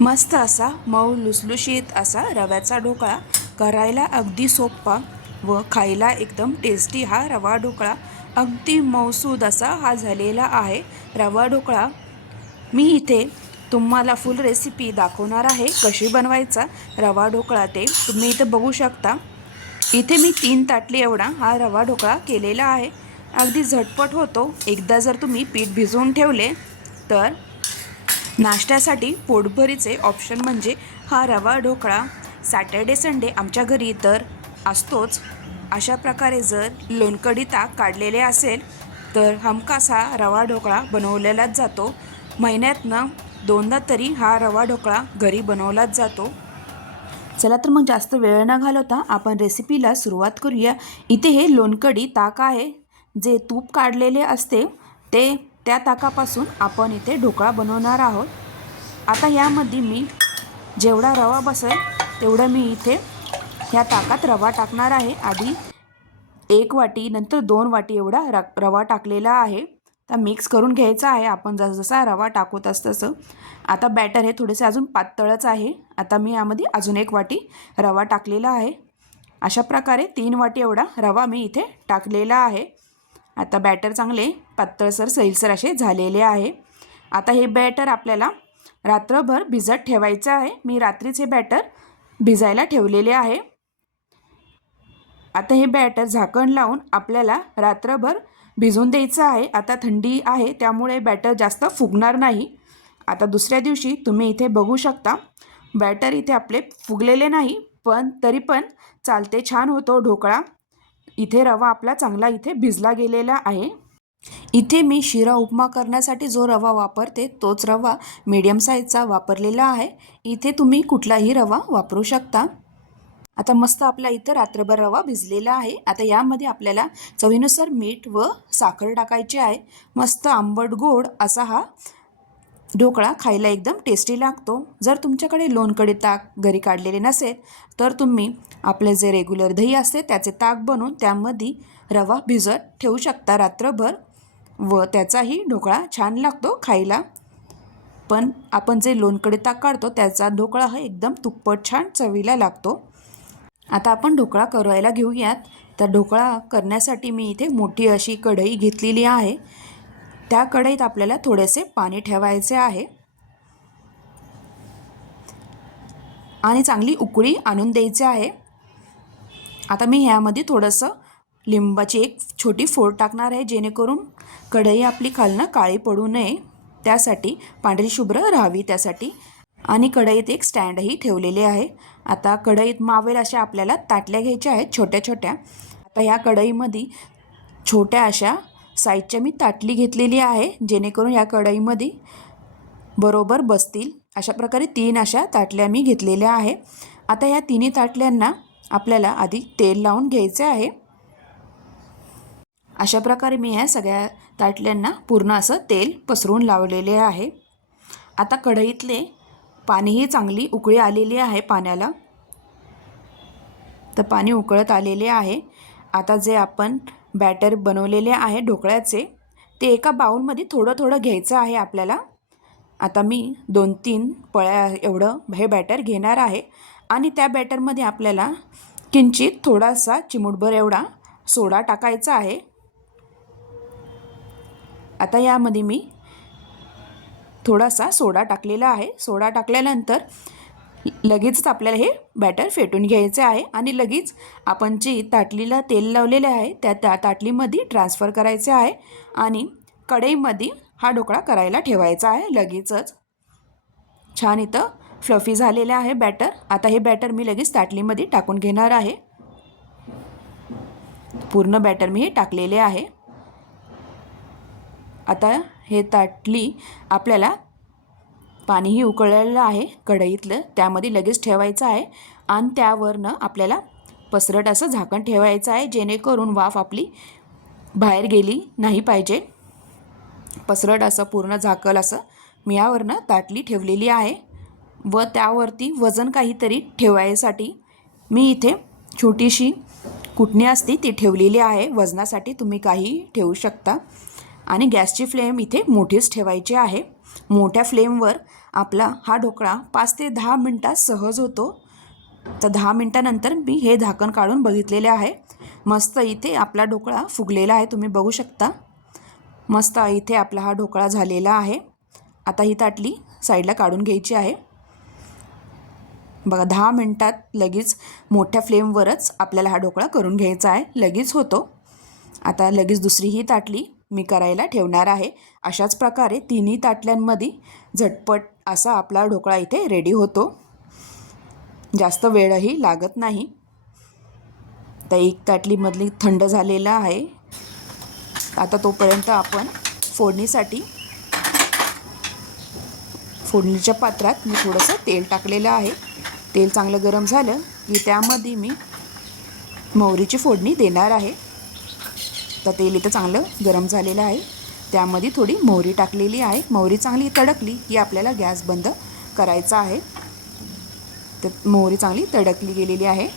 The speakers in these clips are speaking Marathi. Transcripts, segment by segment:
मस्त असा मऊ लुसलुशीत असा रव्याचा ढोकळा करायला अगदी सोपा व खायला एकदम टेस्टी हा रवा ढोकळा. अगदी मऊसूद असा हा झालेला आहे रवा ढोकळा. मी इथे तुम्हाला फुल रेसिपी दाखवणार आहे कशी बनवायचा रवा ढोकळा ते. तुम्ही इथे बघू शकता. इथे मी तीन ताटली एवढा हा रवा ढोकळा केलेला आहे. अगदी झटपट होतो. एकदा जर तुम्ही पीठ भिजवून ठेवले तर नाश्त्यासाठी पोटभरीचे ऑप्शन म्हणजे हा रवा ढोकळा सॅटर्डे संडे आमच्या घरी तर असतोच. अशा प्रकारे जर लोणकढी ताक काढलेले असेल तर हमखास हा रवा ढोकळा बनवलेलाच जातो. महिन्यातनं दोनदा तरी हा रवा ढोकळा घरी बनवलाच जातो. चला तर मग जास्त वेळ न घालवता आपण रेसिपीला सुरुवात करूया. इथे हे लोणकडी ताक आहे. जे तूप काढलेले असते ते त्या ताकापासून आपण इथे ढोकळा बनवणार आहोत. आता यामध्ये मी जेवढा रवा बसेल तेवढं मी इथे ह्या ताकात रवा टाकणार आहे. आधी एक वाटी नंतर दोन वाटी एवढा र रवा टाकलेला आहे. तर मिक्स करून घ्यायचा आहे. आपण जसजसा रवा टाकू तस तसं आता बॅटर हे थोडेसे अजून पातळच आहे. आता मी यामध्ये अजून एक वाटी रवा टाकलेला आहे. अशा प्रकारे तीन वाटी एवढा रवा मी इथे टाकलेला आहे. आता बॅटर चांगले पातळसर सैलसर असे झालेले आहे. आता हे बॅटर आपल्याला रात्रभर भिजत ठेवायचं आहे. मी रात्रीच हे बॅटर भिजायला ठेवलेले आहे. आता हे बॅटर झाकण लावून आपल्याला रात्रभर भिजून द्यायचं आहे. आता थंडी आहे त्यामुळे बॅटर जास्त फुगणार नाही. आता दुसऱ्या दिवशी तुम्ही इथे बघू शकता बॅटर इथे आपले फुगलेले नाही पण तरी पण चालते छान होतो ढोकळा. इथे रवा आपला चांगला इथे भिजला गेलेला आहे. इथे मी शिरा उपमा करण्यासाठी जो रवा वापरते तोच रवा मीडियम साईजचा वापरलेला आहे. इथे तुम्ही कुठलाही रवा वापरू शकता. आता मस्त आपला इथं रात्रभर रवा भिजलेला आहे. आता यामध्ये आपल्याला चवीनुसार मीठ व साखर टाकायची आहे. मस्त आंबट गोड असा हा ढोकळा खायला एकदम टेस्टी लागतो. जर तुमच्याकडे लोणकडे ताक घरी काढलेले नसेल तर तुम्ही आपले जे रेग्युलर दही असते त्याचे ताक बनवून त्यामध्ये रवा भिजत ठेवू शकता रात्रभर व त्याचाही ढोकळा छान लागतो खायला. पण आपण जे लोणकडे ताक काढतो त्याचा ढोकळा हा एकदम तुप्पट छान चवीला लागतो. आता आपण ढोकळा करायला घेऊयात. तर ढोकळा करण्यासाठी मी इथे मोठी अशी कढई घेतलेली आहे. त्या कढईत आपल्याला थोडेसे पाणी ठेवायचे आहे. आणि चांगली उकळी आणून द्यायची आहे. आता मी ह्यामध्ये थोडंसं लिंबाची एक छोटी फोड टाकणार आहे जेणेकरून कढई आपली खालनं काळी पडू नये. त्यासाठी पांढरी शुभ्र राहावी त्यासाठी. आणि कढईत एक स्टँडही ठेवलेले आहे. आता कढईत मावेल अशा आपल्याला ताटल्या घ्यायच्या आहेत छोट्या छोट्या. आता ह्या कढईमध्ये छोट्या अशा साईजच्या मी ताटली घेतलेली आहे जेणेकरून या कढईमध्ये बरोबर बसतील. अशा प्रकारे तीन अशा ताटल्या मी घेतलेल्या आहे. आता ह्या तिन्ही ताटल्यांना आपल्याला आधी तेल लावून घ्यायचे आहे. अशा प्रकारे मी ह्या सगळ्या ताटल्यांना पूर्ण असं तेल पसरून लावलेले आहे. आता कढईतले पाणीही चांगली उकळी आलेली आहे पाण्याला. तर पाणी उकळत आलेले आहे. आता जे आपण बॅटर बनवलेले आहे ढोकळ्याचे. ते एका बाऊलमध्ये थोडं थोडं घ्यायचं आहे आपल्याला. आता मी दोन तीन पळ्या एवढं हे बॅटर घेणार आहे आणि त्या बॅटरमध्ये आपल्याला किंचित थोडासा चिमूटभर एवढा सोडा टाकायचा आहे. आता यामध्ये मी थोडासा सोडा टाकलेला आहे. सोडा टाकल्यानंतर लगेचच आपल्याला हे बॅटर फेटून घ्यायचे आहे आणि लगेच आपण जी ताटलीला तेल लावलेले आहे त्या त्या ताटलीमध्ये ट्रान्सफर करायचे आहे आणि कढईमध्ये हा ढोकळा करायला ठेवायचा आहे. लगेचच छान इथं फ्लफी झालेलं आहे बॅटर. आता हे बॅटर मी लगेच ताटलीमध्ये टाकून घेणार आहे. पूर्ण बॅटर मी हे टाकलेले आहे. आता हे ताटली आपल्याला पाणीही उकळलेलं आहे कढईतलं. त्यामध्ये लगेच ठेवायचं आहे आणि त्यावरनं आपल्याला पसरट असं झाकण ठेवायचं आहे जेणेकरून वाफ आपली बाहेर गेली नाही पाहिजे. पसरट असं पूर्ण झाकल असं मी यावरनं ताटली ठेवलेली आहे व त्यावरती वजन काहीतरी ठेवायसाठी मी इथे छोटीशी कुटणी असते ती ठेवलेली आहे. वजनासाठी तुम्ही काही ठेवू शकता. आणि गॅसची फ्लेम इथे मोठीच ठेवायची आहे. मोठ्या फ्लेमवर आपला हा ढोकळा पाच ते दहा मिनटात सहज होतो. तर दहा मिनटानंतर मी हे झाकण काढून बघितलेले आहे. मस्त इथे आपला ढोकळा फुगलेला आहे तुम्ही बघू शकता. मस्त इथे आपला हा ढोकळा झालेला आहे. आता ही ताटली साईडला काढून घ्यायची आहे. बघा दहा मिनटात लगेच मोठ्या फ्लेमवरच आपल्याला हा ढोकळा करून घ्यायचा आहे. लगेच होतो. आता लगेच दुसरी ही ताटली मी करायला ठेवणार आहे. अशाच प्रकारे तिन्ही ताटल्यांमध्ये झटपट असा आपला ढोकळा इथे रेडी होतो. जास्त वेळही लागत नाही. तर एक ताटलीमधली थंड झालेला आहे. आता तोपर्यंत आपण फोडणीसाठी फोडणीच्या पात्रात मी थोडंसं तेल टाकलेलं आहे. तेल चांगलं गरम झालं की त्यामध्ये मी मोहरीची फोडणी देणार आहे. तर तेल इथं चांगलं गरम झालेलं आहे. त्यामध्ये थोडी मोहरी टाकलेली आहे. मोहरी चांगली तडकली की आपल्याला गॅस बंद करायचा आहे. तर मोहरी चांगली तडकली गेलेली आहे.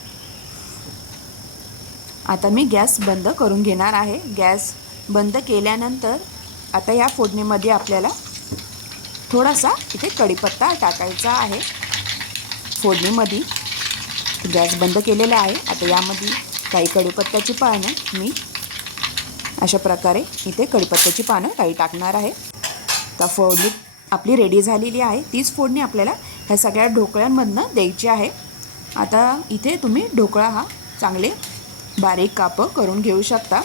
आता मी गॅस बंद करून घेणार आहे. गॅस बंद केल्यानंतर आता या फोडणीमध्ये आपल्याला थोडासा इथे कढीपत्ता टाकायचा आहे. फोडणीमध्ये गॅस बंद केलेला आहे. आता यामध्ये काही कढीपत्त्याची पानं मी अशा प्रकारे इथे कढीपत्त्याची पानं काही टाकणार आहे. तर फोडणी आपली रेडी झालेली आहे. तीच फोडणी आपल्याला ह्या सगळ्या ढोकळ्यांमधनं द्यायची आहे. आता इथे तुम्ही ढोकळा हा चांगले बारीक कापं करून घेऊ शकता.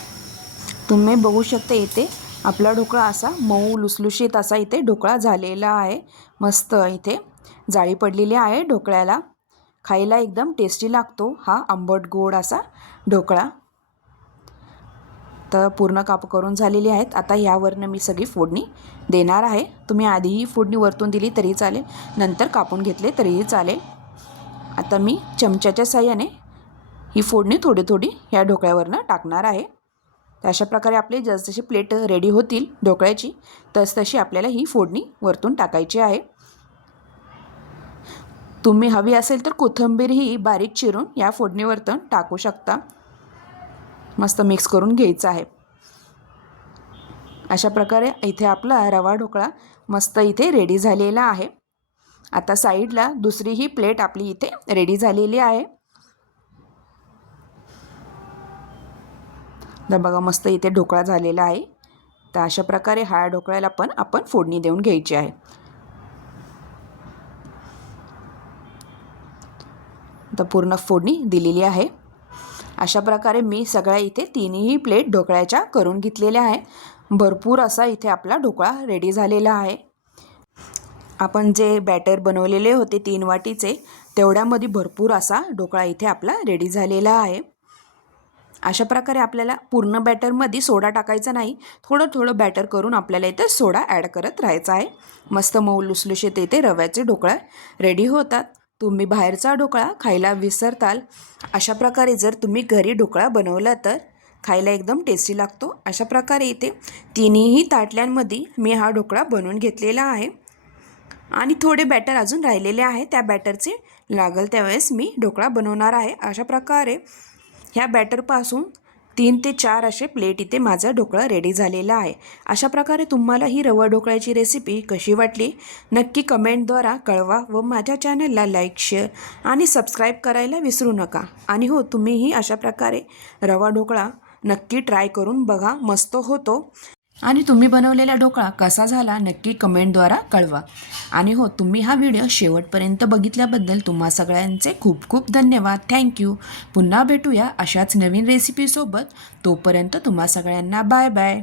तुम्ही बघू शकता इथे आपला ढोकळा असा मऊ लुसलुशीत असा इथे ढोकळा झालेला आहे. मस्त इथे जाळी पडलेली आहे ढोकळ्याला. खायला एकदम टेस्टी लागतो हा आंबट गोड असा ढोकळा. तर पूर्ण काप करून झालेली आहेत. आता ह्यावरनं मी सगळी फोडणी देणार आहे. तुम्ही आधीही फोडणी वरतून दिली तरी चालेल. नंतर कापून घेतले तरीही चालेल. आता मी चमच्याच्या साह्याने ही फोडणी थोडी थोडी ह्या ढोकळ्यावरनं टाकणार आहे. तर अशा प्रकारे आपले जसजशी प्लेट रेडी होतील ढोकळ्याची तसतशी आपल्याला ही फोडणी वरतून टाकायची आहे. तुम्ही हवी असेल तर कोथिंबीरही बारीक चिरून या फोडणीवरतून टाकू शकता. मस्त मिक्स करून घ्यायचं आहे. अशा प्रकारे इथे आपला रवा ढोकळा मस्त इथे रेडी झालेला आहे. आता साईडला दुसरी ही प्लेट आपली इथे रेडी झालेली आहे. तर बघा मस्त इथे ढोकळा झालेला आहे. तर अशा प्रकारे हा ढोकळ्याला पण आपण फोडणी देऊन घ्यायची आहे. तर पूर्ण फोडणी दिलेली आहे. अशा प्रकारे मी सगळ्या इथे तिन्ही प्लेट ढोकळ्याच्या करून घेतलेल्या आहे. भरपूर असा इथे आपला ढोकळा रेडी झालेला आहे. आपण जे बॅटर बनवलेले होते तीन वाटीचे तेवढ्यामध्ये भरपूर असा ढोकळा इथे आपला रेडी झालेला आहे. अशा प्रकारे आपल्याला पूर्ण बॅटरमध्ये सोडा टाकायचा नाही थोडं थोडं बॅटर करून आपल्याला इथे सोडा ॲड करत राहायचा आहे. मस्त मऊ लुसलुशीत इथे रव्याचे ढोकळा रेडी होतात. तुम्ही बाहेरचा ढोकळा खायला विसरताल अशा प्रकारे जर तुम्ही घरी ढोकळा बनवला तर खायला एकदम टेस्टी लागतो. अशा प्रकारे इथे तिन्ही ताटल्यांमध्ये मी हा ढोकळा बनवून घेतलेला आहे. आणि थोडे बॅटर अजून राहिलेले आहे त्या बॅटरचे लागल त्यावेळेस मी ढोकळा बनवणार आहे. अशा प्रकारे ह्या बॅटरपासून तीन ते चार असे प्लेट इथे माझा ढोकळा रेडी झालेला आहे. अशा प्रकारे तुम्हाला ही रवा ढोकळ्याची रेसिपी कशी वाटली? नक्की कमेंटद्वारा कळवा व माझ्या चॅनलला लाईक शेअर आणि सबस्क्राईब करायला विसरू नका. आणि हो तुम्हीही अशा प्रकारे रवा ढोकळा नक्की ट्राय करून बघा. मस्त होतो. आणि तुम्ही बनवलेला ढोकळा कसा झाला नक्की कमेंटद्वारा कळवा. आणि हो तुम्ही हा व्हिडिओ शेवटपर्यंत बघितल्याबद्दल तुम्हा सगळ्यांचे खूप खूप धन्यवाद. थँक्यू पुन्हा भेटूया अशाच नवीन रेसिपीसोबत तोपर्यंत तुम्हा सगळ्यांना बाय बाय